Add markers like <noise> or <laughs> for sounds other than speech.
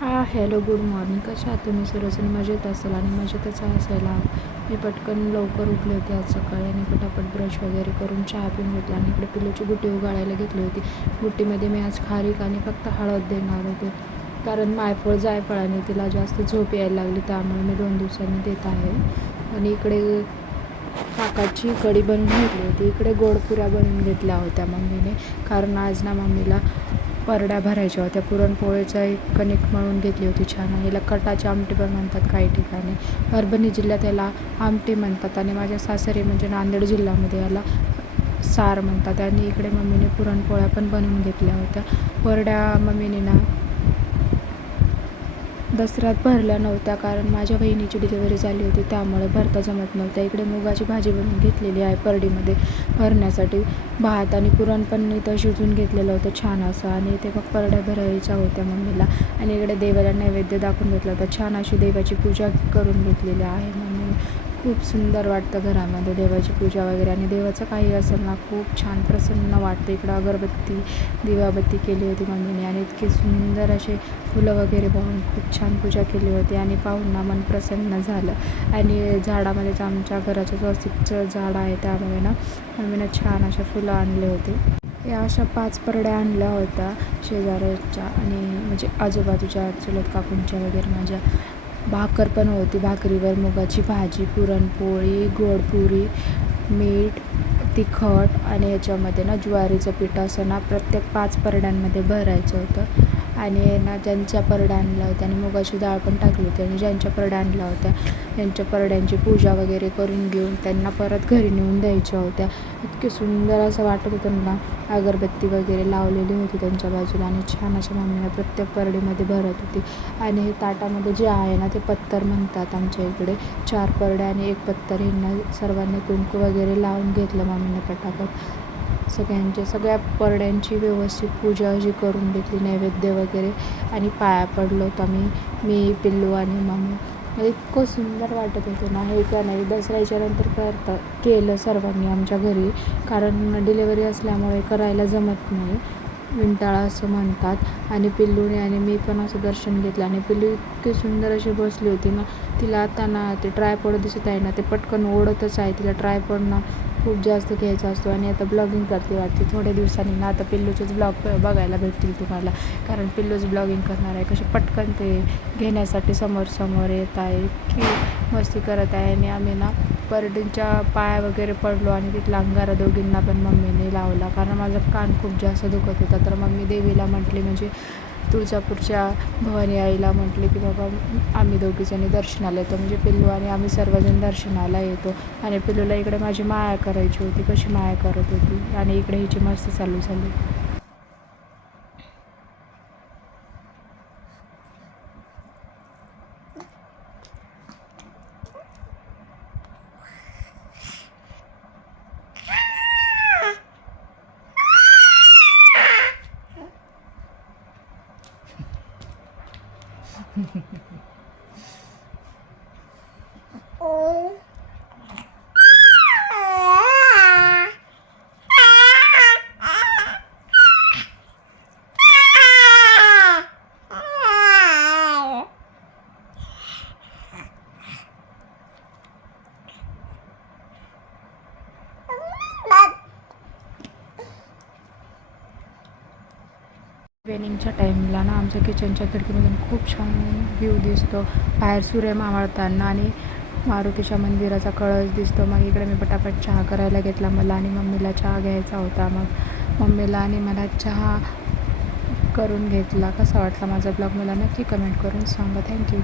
हा hello good morning कशा आहात तुम्ही? सर्वजण मजेत असेल आणि मजेतच असायला मी पटकन लवकर उठले होते आज सकाळी आणि पटापट ब्रश वगैरे करून चहा पिऊन घेतला आणि इकडे पिलूची गुटी उगाळायला घेतली होती. गुट्टीमध्ये मी आज खारीक आणि फक्त हळद देणार होते. कारण मायफळ जायफळाने तिला जास्त झोप यायला लागली त्यामुळे मी दोन दिवसांनी देत आहे. आणि इकडे काकाची कढी बनवून घेतली होती. इकडे गोडपुऱ्या बनवून घेतल्या होत्या मम्मीने. कारण आज ना मम्मीला परड्या भरायच्या होत्या. पुरणपोळीचा एक कणिक मळून घेतली होती छान. आणि याला कटाची आमटी पण म्हणतात काही ठिकाणी. परभणी जिल्ह्यात याला आमटी म्हणतात. आणि माझ्या सासरी म्हणजे नांदेड जिल्ह्यामध्ये याला सार म्हणतात. आणि इकडे मम्मीने पुरणपोळ्या पण बनवून घेतल्या होत्या. परड्या मम्मीने ना दसऱ्यात भरल्या नव्हत्या कारण माझ्या बहिणीची डिलिव्हरी झाली होती. त्यामुळे भरता जमत नव्हत्या. इकडे मुगाची भाजी बनवून घेतलेली आहे परडीमध्ये. भरण्यासाठी भात आणि पुरण पण इथं शिजून घेतलेलं होतं. छान असं. आणि इथे मग परड्या भरायच्या होत्या मम्मीला. आणि इकडे देवाला नैवेद्य दाखवून घेतला होता. छान अशी देवाची पूजा करून घेतलेली आहे मम्मी. खूप सुंदर वाटतं घरामध्ये देवाची पूजा वगैरे. आणि देवाचं काही असेल ना खूप छान प्रसन्न वाटतं. इकडं अगरबत्ती दिवाबत्ती केली होती मम्मीने आणि इतके सुंदर असे फुलं वगैरे पाहून खूप छान पूजा केली होती. आणि पाहून ना मन प्रसन्न झालं. आणि झाडामध्येच आमच्या घराचं स्वस्तिकचं झाड आहे त्यामुळे ना मम्मीनं छान अशा फुलं आणले होते. या अशा पाच परड्या आणल्या होत्या शेजाऱ्याच्या. आणि म्हणजे आजूबाजूच्या चुलत काकूंच्या वगैरे माझ्या. भाकर पण होती. भाकरीवर मुगाची भाजी पुरणपोळी गोडपुरी मीठ तिखट आणि याच्यामध्ये ना ज्वारीचं पीठ असं ना प्रत्येक पाच परड्यांमध्ये भरायचं होतं. आणि ना ज्यांच्या परड्या आणल्या होत्या आणि मुगाची डाळ पण टाकली होती आणि ज्यांच्या परड्या आणल्या होत्या त्यांच्या परड्यांची पूजा वगैरे करून घेऊन त्यांना परत घरी नेऊन द्यायच्या होत्या. इतके सुंदर असं वाटत होतं ना अगरबत्ती वगैरे लावलेली होती त्यांच्या बाजूला आणि छान अशा मम्मीने प्रत्येक परडीमध्ये भरत होती. आणि हे ताटामध्ये जे आहे ना ते पत्तर म्हणतात आमच्या इकडे. चार परड्या आणि एक पत्तर. ह्यांना सर्वांनी कुंकू वगैरे लावून घेतलं मम्मीने पटापट. सगळ्यांचे सगळ्या परड्यांची व्यवस्थित पूजा अशी करून घेतली नैवेद्य वगैरे आणि पाया पडलो होतो आम्ही मी पिल्लू आणि मम्मी म्हणजे इतकं सुंदर वाटत होतं ना हे का नाही दसऱ्याच्या नंतर करता केलं सर्वांनी आमच्या घरी. कारण डिलेवरी असल्यामुळे करायला जमत नाही विंटाळा असं म्हणतात. आणि पिल्लूने आणि मी पण असं दर्शन घेतलं आणि पिल्लू इतकी सुंदर अशी बसली होती ना तिला आता ना ते ट्रायपॉड दिसत आहे ना ते पटकन ओढतच आहे तिला ट्रायपॉड ना खूप जास्त घ्यायचा असतो आणि आता ब्लॉगिंग करते वाटते. थोड्या दिवसांनी ना आता पिल्लूचेच ब्लॉग बघायला भेटतील तुम्हाला. कारण पिल्लूच ब्लॉगिंग करणार आहे. कसे पटकन ते घेण्यासाठी समोर समोर येत आहे. की मस्ती करत आहे. आणि आम्ही ना पर्यटनच्या पाया वगैरे पडलो आणि तिथला अंगारा दोघींना पण मम्मीने लावला. कारण माझा कान खूप जास्त दुखत होता. तर मम्मी देवीला म्हटली म्हणजे तुळजापूरच्या भवानी आईला म्हटले की बाबा आम्ही दोघीजणी दर्शनाला येतो. म्हणजे पिल्लू आणि आम्ही सर्वजण दर्शनाला येतो. आणि पिल्लूला इकडे माझी माया करायची होती. कशी माया करत होती? आणि इकडे हिची मस्ती चालू झाली. <laughs> oh. इव्हिनिंगच्या टाईमला ना आमच्या किचनच्या खिडकीमधून खूप छान व्ह्यू दिसतो. बाहेर सूर्य मावळताना आणि मारुतीच्या मंदिराचा कळस दिसतो. मग इकडे मी पटापट चहा करायला घेतला. मला आणि मम्मीला चहा घ्यायचा होता. मग मम्मीला आणि मला चहा करून घेतला. कसा वाटला माझा ब्लॉग मला नक्की कमेंट करून सांगा. थँक्यू